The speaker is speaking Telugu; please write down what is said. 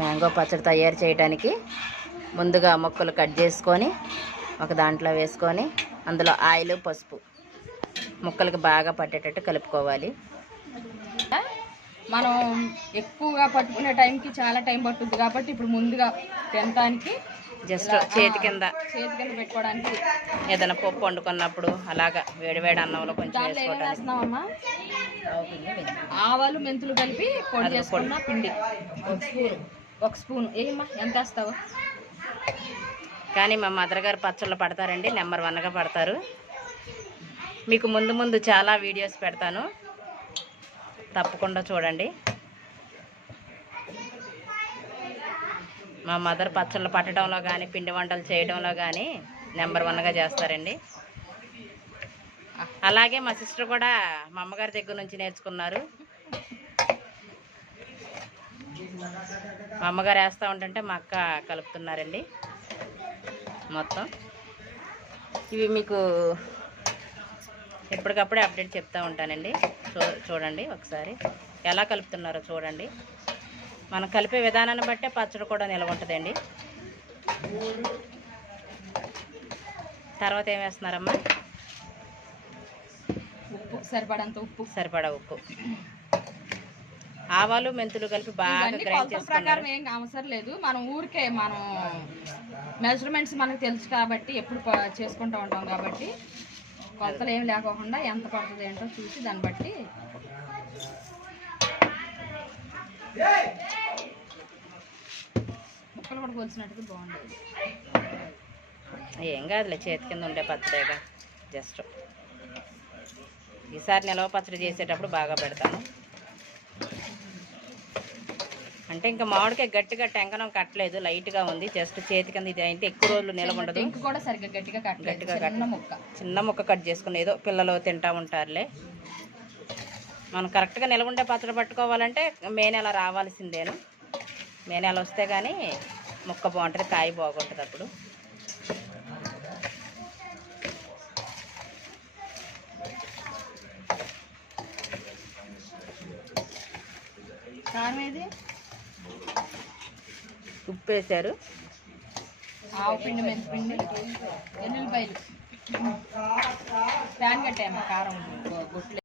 మ్యాంగో పచ్చడి తయారు చేయడానికి ముందుగా ముక్కలు కట్ చేసుకొని ఒక దాంట్లో వేసుకొని అందులో ఆయిల్ పసుపు ముక్కలకు బాగా పట్టేటట్టు కలుపుకోవాలి. మనం ఎక్కువగా పట్టుకునే టైంకి చాలా టైం పట్టుద్ది కాబట్టి ఇప్పుడు ముందుగా తినడానికి జస్ట్ చేతి కింద పెట్టుకోవడానికి ఏదైనా పప్పు వండుకున్నప్పుడు అలాగా వేడివేడి అన్నంలో కొంచెం వేస్తున్నామమ్మా. ఆవాలు మెంతులు కలిపి పొడి చేసుకున్న పిండి ఒక స్పూన్ ఏమమ్మా, ఎంత వేస్తావు? కానీ మా మదర్ గారు పచ్చళ్ళు పడతారండి, నెంబర్ 1గా పడతారు. మీకు ముందు ముందు చాలా వీడియోస్ పెడతాను, తప్పకుండా చూడండి. మా మదర్ పచ్చళ్ళు పట్టడంలో కానీ పిండి వంటలు చేయడంలో కానీ నెంబర్ 1గా చేస్తారండి. అలాగే మా సిస్టర్ కూడా మా అమ్మగారి దగ్గర నుంచి నేర్చుకున్నారు. మా అమ్మగారు వేస్తూ ఉంటుంటే మా అక్క కలుపుతున్నారండి మొత్తం. ఇవి మీకు ఎప్పటికప్పుడే అప్డేట్ చెప్తూ ఉంటానండి. చూడండి ఒకసారి ఎలా కలుపుతున్నారో చూడండి. మనం కలిపే విధానాన్ని బట్టే పచ్చడి కూడా నిల్వ ఉంటుందండి. తర్వాత ఏం వేస్తున్నారమ్మా? ఉప్పు, సరిపడంత ఉప్పు. సరిపడా ఉప్పు, ఆవాలు మెంతులు కలిపి బాగా గ్రైండ్ చేసుకున్నారు. ఏం అవసరం లేదు, మనం ఊరికే మనం మెజర్మెంట్స్ మనకు తెలుసు కాబట్టి ఎప్పుడు చేసుకుంటూ ఉంటాం కాబట్టి కొలతలు ఏమి లేకోకుండా ఎంత పడుతుంది ఏంటో చూసి దాన్ని బట్టి ముక్కలు కూడా కొలిసినట్టుగా బాగుండేది. ఏం కాదులే, చేతి కింద ఉండే పచ్చడిగా. జస్ట్ ఈసారి నిలవ పచ్చడి చేసేటప్పుడు బాగా పెడతాను. అంటే ఇంకా మామిడికాయ గట్టిగా టెంకనం కట్టలేదు, లైట్గా ఉంది. జస్ట్ చేతి కింద ఇది అయితే ఎక్కువ రోజులు నిలవ ఉండదు. కూడా సరిగ్గా గట్టిగా చిన్న ముక్క కట్ చేసుకుని ఏదో పిల్లలు తింటా ఉంటారులే. మనం కరెక్ట్గా నిలవ ఉండే పచ్చడి పట్టుకోవాలంటే మే నెల రావాల్సిందేను. మే నెల వస్తే కానీ ముక్క బాగుంటుంది, కాయ బాగుంటుంది. అప్పుడు ఉప్పు వేసారు, ఆవు పిండి, మెంతి పిండి, ఎల్లుల్లిపాయలు, ప్యాన్ కట్టాయమ్మ, కారం, గుట్లు.